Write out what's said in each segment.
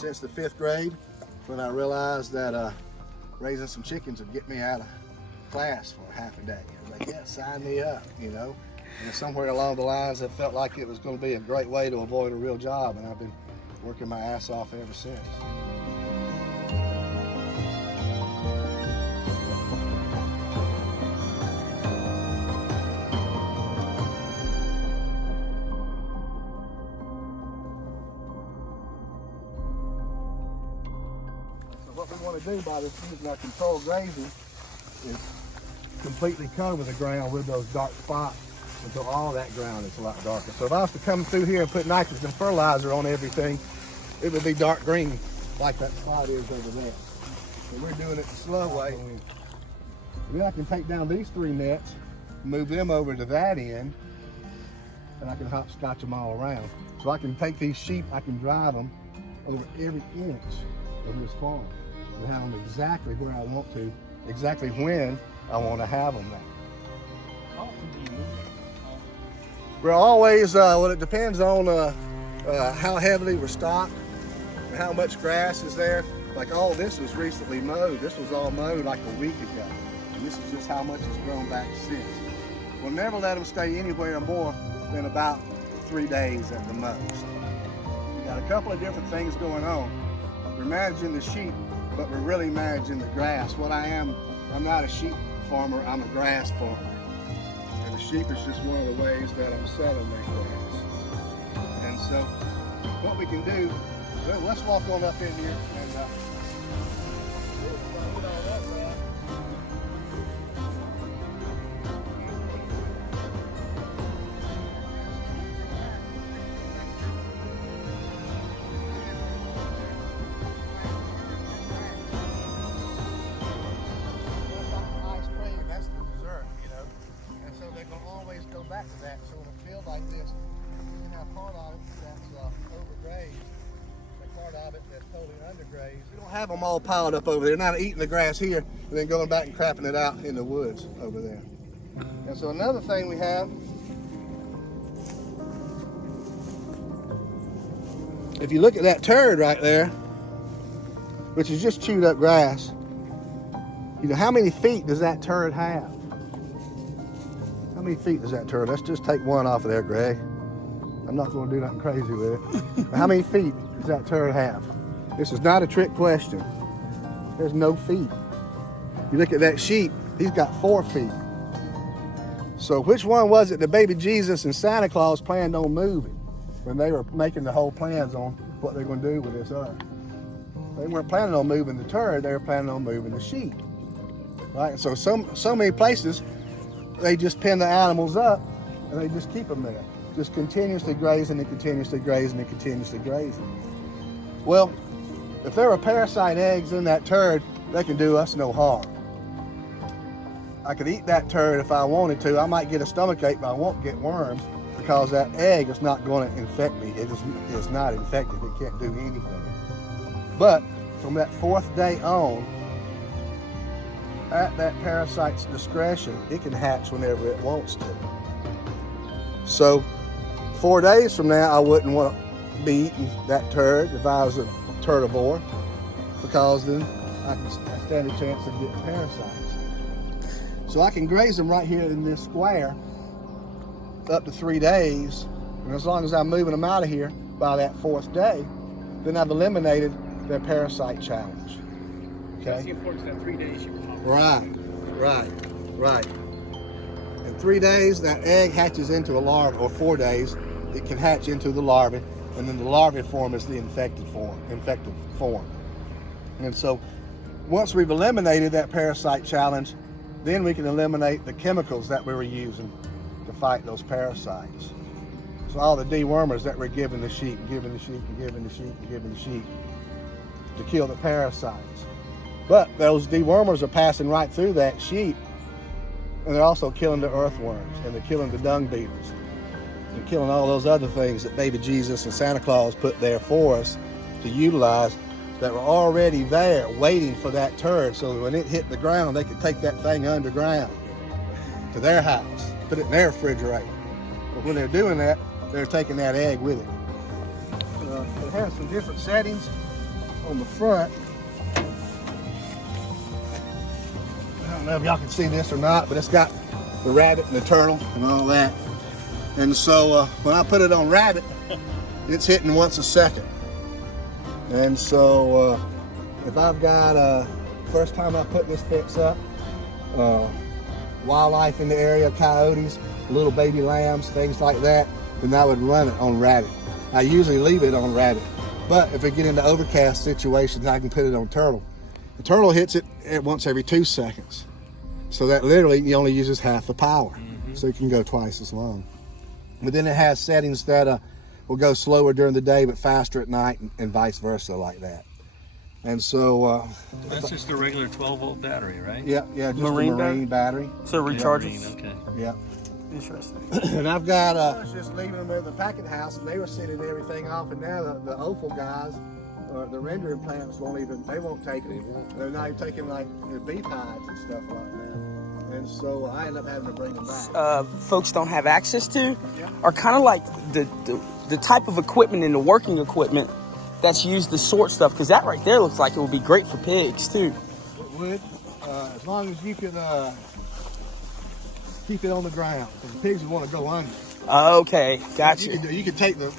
since the 5th grade when I realized that raising some chickens would get me out of class for half a day. I was like, yeah, sign me up, you know. And somewhere along the lines, it felt like it was going to be a great way to avoid a real job, and I've been working my ass off ever since. So what we want to do by this using our controlled grazing is completely cover the ground with those dark spots until all that ground is a lot darker. So if I was to come through here and put nitrogen fertilizer on everything, it would be dark green like that spot is over there. And we're doing it the slow way. And then I can take down these 3 nets, move them over to that end, and I can hopscotch them all around. So I can take these sheep, I can drive them over every inch of this farm and have them exactly where I want to, exactly when I want to have them there. We're always, well, it depends on how heavily we're stocked, how much grass is there. Like all this was recently mowed. This was all mowed like a week ago. And this is just how much has grown back since. We'll never let them stay anywhere more than about 3 days at the most. We got a couple of different things going on. We're managing the sheep, but we're really managing the grass. What I am, I'm not a sheep farmer, I'm a grass farmer. And the sheep is just one of the ways that I'm selling that grass. And so what we can do, well, let's walk on up in here and back to that. So in a field like this, you can have part of it that's overgrazed, and part of it that's totally undergrazed. We don't have them all piled up over there, not eating the grass here, and then going back and crapping it out in the woods over there. And so another thing we have, if you look at that turd right there, which is just chewed up grass, you know, how many feet does that turd have? How many feet does that turd? Let's just take one off of there, Greg. I'm not going to do nothing crazy with it. How many feet does that turd have? This is not a trick question. There's no feet. You look at that sheep, he's got 4 feet. So which one was it that baby Jesus and Santa Claus planned on moving when they were making the whole plans on what they're going to do with this earth? They weren't planning on moving the turd, they were planning on moving the sheep. Right? So many places, they just pin the animals up and they just keep them there, just continuously grazing and continuously grazing and continuously grazing. Well, if there are parasite eggs in that turd, they can do us no harm. I could eat that turd if I wanted to. I might get a stomachache, but I won't get worms because that egg is not going to infect me. It is not infected. It can't do anything. But from that 4th day on, at that parasite's discretion, it can hatch whenever it wants to. So 4 days from now, I wouldn't want to be eating that turd if I was a turdivore, because then I stand a chance of getting parasites. So I can graze them right here in this square up to 3 days, and as long as I'm moving them out of here by that 4th day, then I've eliminated their parasite challenge. Okay. That's the importance of that 3 days you were talking about. Right. In 3 days, that egg hatches into a larva, or 4 days, it can hatch into the larvae, and then the larvae form is the infected form. And so, once we've eliminated that parasite challenge, then we can eliminate the chemicals that we were using to fight those parasites. So all the dewormers that we're giving the sheep, giving the sheep to kill the parasites. But those dewormers are passing right through that sheep, and they're also killing the earthworms, and they're killing the dung beetles, and killing all those other things that baby Jesus and Santa Claus put there for us to utilize, that were already there waiting for that turd, so that when it hit the ground, they could take that thing underground to their house, put it in their refrigerator. But when they're doing that, they're taking that egg with it. It has some different settings. on the front. I don't know if y'all can see this or not, but it's got the rabbit and the turtle and all that. And so when I put it on rabbit, it's hitting once a second. And so if I've got, first time I put this fence up, wildlife in the area, coyotes, little baby lambs, things like that, then I would run it on rabbit. I usually leave it on rabbit. But if we get into overcast situations, I can put it on turtle. The turtle hits it once every 2 seconds. So that literally, he only uses half the power. So it can go twice as long. But then it has settings that will go slower during the day, but faster at night, and vice versa like that. And so... that's just a regular 12-volt battery, right? Yeah, just a marine battery. So it recharges? Marine, okay. Yeah. Interesting. And I've got, I was just leaving them in the packing house, and they were sending everything off, and now the offal guys, the rendering plants they won't take it. They're not even taking like the bee pods and stuff like that. And so I end up having to bring them back. Folks don't have access to are kind of like the type of equipment and the working equipment that's used to sort stuff, because that right there looks like it would be great for pigs too. It would, as long as you can keep it on the ground, because the pigs would want to go under. Okay, gotcha. You could take the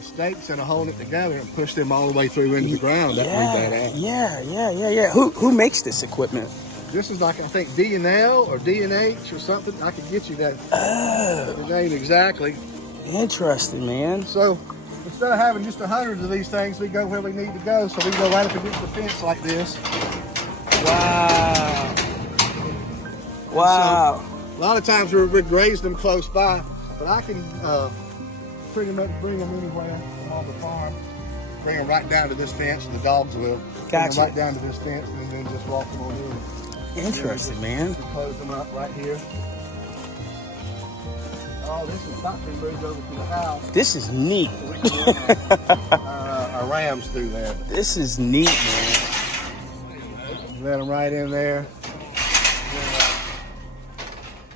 stakes that are holding it together and push them all the way through into the ground. That would be badass. Yeah. Who makes this equipment? This is like, I think, D&L or D&H or something. I could get you that the name exactly. Interesting, man. So instead of having just 100 of these things, we go where we need to go. So we go right up against the fence like this. Wow. So, a lot of times we graze them close by, but I can pretty much bring them anywhere on the farm. Bring them right down to this fence, and the dogs will. Gotcha. Bring them right down to this fence, and then just walk them on in. Interesting, man. Close them up right here. Oh, this is not been moved over to the house. This is neat. So we can run our rams through there. This is neat, man. Let them right in there.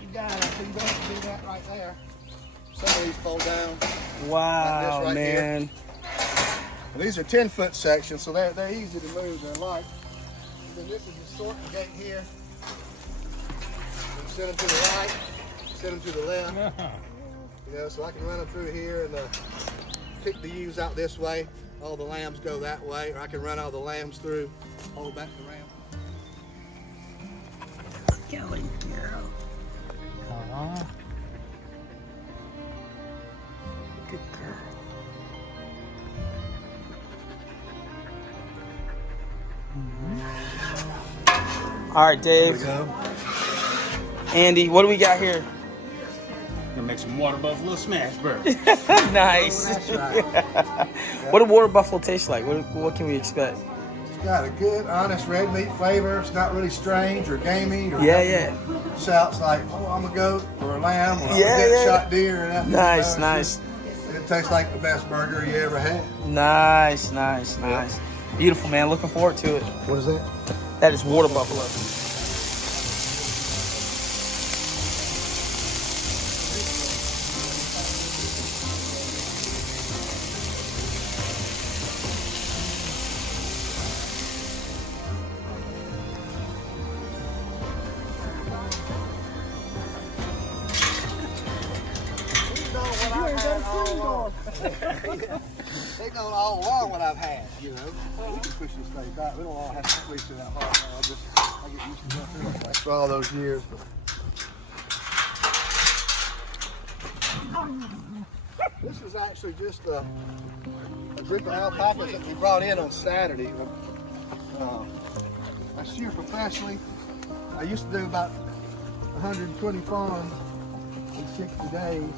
You got it. So you don't have to do that right there. Some of these fold down. Wow, like this right man. Here. And these are 10-foot sections, so they're easy to move. They're light. Then this is the sorting gate here. And send them to the right, send them to the left. You know, so I can run them through here and pick the ewes out this way. All the lambs go that way, or I can run all the lambs through, hold back the ram. Golly, girl. Good girl. All right, Dave. There we go. Andy, what do we got here? Gonna make some water buffalo smash burger. Nice. Oh, that's right. What do water buffalo taste like? What can we expect? It's got a good, honest red meat flavor. It's not really strange or gamey. Or Yeah. Shouts like, oh, I'm a goat or a lamb or I'm a Yeah. good shot deer. And that, Nice, you know, nice. It tastes like the best burger you ever had. Nice. Beautiful, man. Looking forward to it. What is that? That is water buffalo. They know all along what I've had, you know. We can push this thing back. We don't all have to push it that hard. I get used to that after all those years. This is actually just a group of alpacas that we brought in on Saturday. I shear professionally. I used to do about 120 farms in 60 days.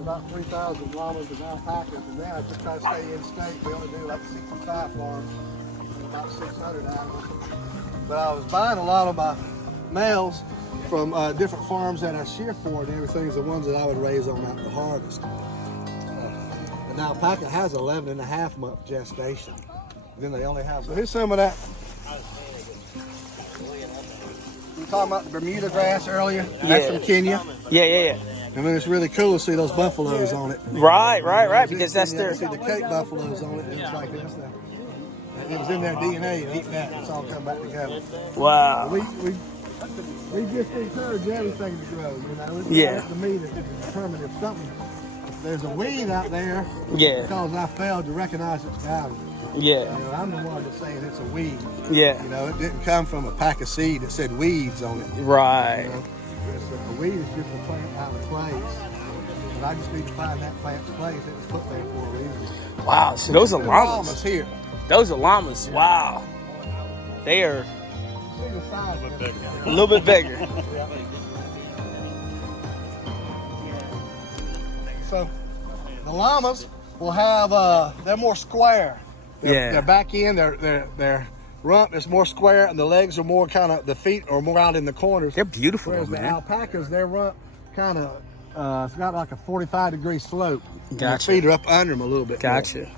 About 3,000 llamas and alpacas, and now I just try to stay in state. We only do like 65 farms, about 600 animals. But I was buying a lot of my males from different farms that I shear for, and everything is the ones that I would raise on at the harvest. An alpaca has 11.5-month gestation. Then they only have. So here's some of that. You were talking about the Bermuda grass earlier? That's from Kenya. Yeah. I mean, it's really cool to see those buffaloes on it. Right. Because that's You their. see the Cape buffaloes on it. It's like this now. It was in their DNA and eating that. It's all come back together. Wow. We just encourage everything to grow. You know, it's Yeah. not up to me to determine if something. If there's a weed out there, Yeah. because I failed to recognize its value. Yeah. You know, I'm the one that's saying it's a weed. Yeah. You know, it didn't come from a pack of seed that said weeds on it. Right. You know, a weed is just a plant out of place. But I just need to find that plant's place. It was put there for a reason. Wow. So those are llamas. Here. Those are llamas. Wow. They are See the size of it. a little bit bigger. So the llamas will have they're more square. Their back end, their rump is more square, and the legs are more kind of, the feet are more out in the corners. They're beautiful, Whereas man. the alpacas, their rump kind of it's got like a 45-degree slope. Gotcha. The feet are up under them a little bit. Gotcha. More.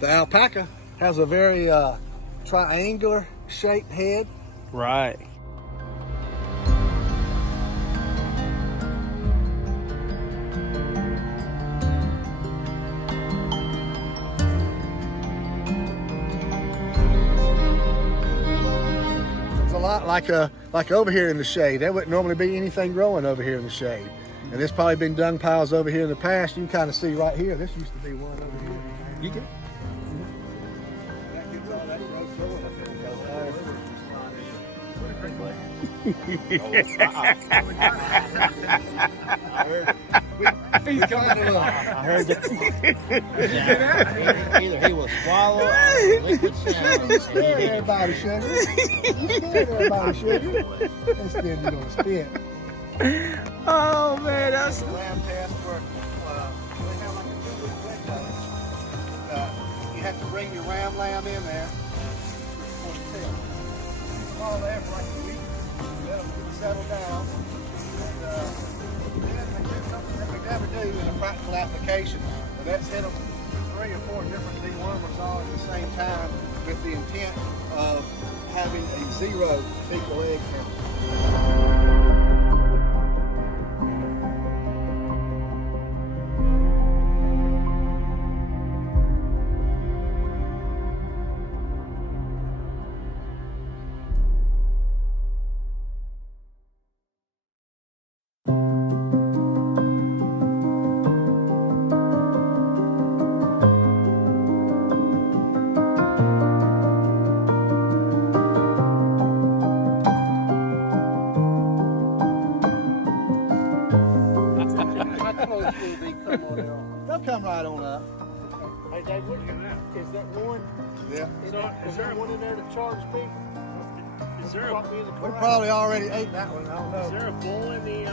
The alpaca has a very triangular shaped head. Right. It's a lot like over here in the shade. There wouldn't normally be anything growing over here in the shade. And there's probably been dung piles over here in the past. You can kind of see right here. This used to be one over here. You can. That gets all that growth going up there. I heard that. Either he will swallow or liquid sound. You scared everybody, sugar. You scared everybody, sugar. Instead, you're going to spit. Oh man, that's Ram test where they have like a 2-week window. You have to bring your ram lamb in there for the test. All there for like a week. Let them settle down. And then they do something that we never do in a practical application. And that's hit them 3 or 4 different dewormers all at the same time with the intent of having a 0 fecal egg count. They'll come right on up. Hey, Dave, what is that one? Yeah. Is there one in there that charges me? Is there We probably already ate that one. I don't know. a bull in the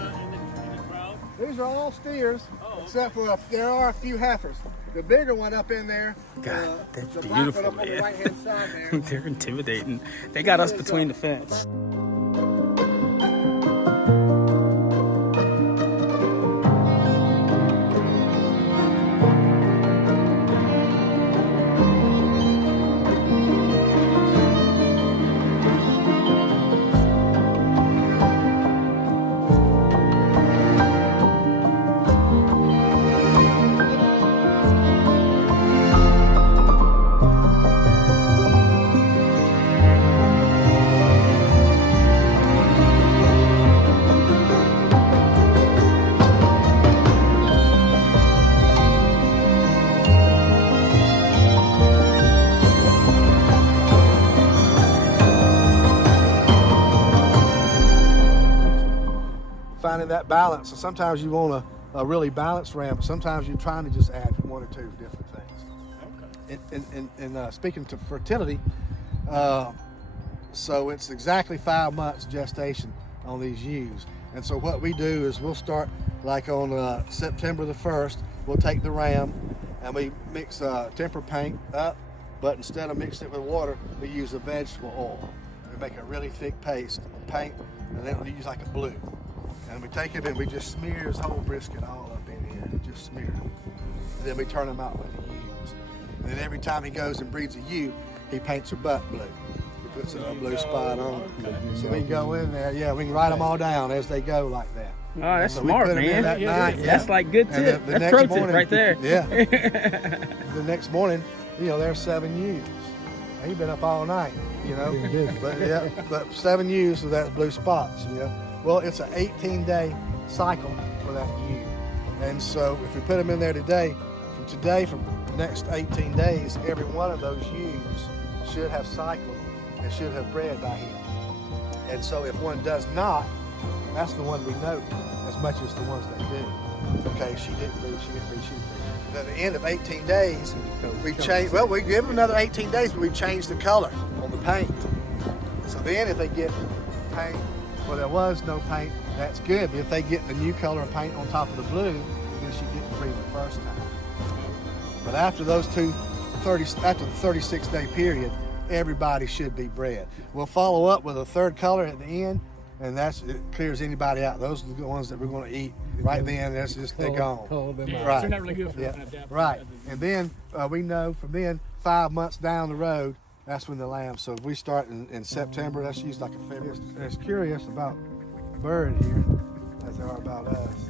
crowd? These are all steers, Oh, except for there are a few heifers. The bigger one up in there. God, that's the black beautiful, one up on the man. right-hand side there. They're intimidating. They got us between the fence. Finding that balance. So sometimes you want a really balanced ram, but sometimes you're trying to just add 1 or 2 different things. And speaking to fertility, so it's exactly 5 months gestation on these ewes. And so what we do is we'll start like on September the 1st, we'll take the ram and we mix temper paint up, but instead of mixing it with water, we use a vegetable oil. We make a really thick paste of paint, and then we use like a blue. And we take it and we just smear his whole brisket all up in here, just smear it. And then we turn him out with the ewes. And then every time he goes and breeds a ewe, he paints her butt blue. He puts a blue spot on it. So we can go in there, yeah, we can write them all down as they go like that. Oh, that's So we smart, put 'em in man. that night, That's like good And tip. the That's next pro tip morning- right there. Yeah. The next morning, there's 7 ewes. He been up all night, you know. But yeah, but 7 ewes with that blue spots, you know. Well, it's an 18-day cycle for that ewe. And so if we put them in there today, for the next 18 days, every one of those ewes should have cycled and should have bred by him. And so if one does not, that's the one we note as much as the ones that do. Okay, she didn't breed, she didn't breed, she didn't breed. But at the end of 18 days, we change. Well, we give them another 18 days, but we change the color on the paint. So then, if they get paint, well, there was no paint, that's good. But if they get the new color of paint on top of the blue, then she didn't breed the first time. But after those after the 36-day period, everybody should be bred. We'll follow up with a third color at the end, and it clears anybody out. Those are the ones that we're going to eat right then. That's just they're gone. Right. They're not really good for Yeah. Right. And then we know from then 5 months down the road, that's when the lambs. So if we start in September, that's usually like a February. As curious about bird here as they are about us.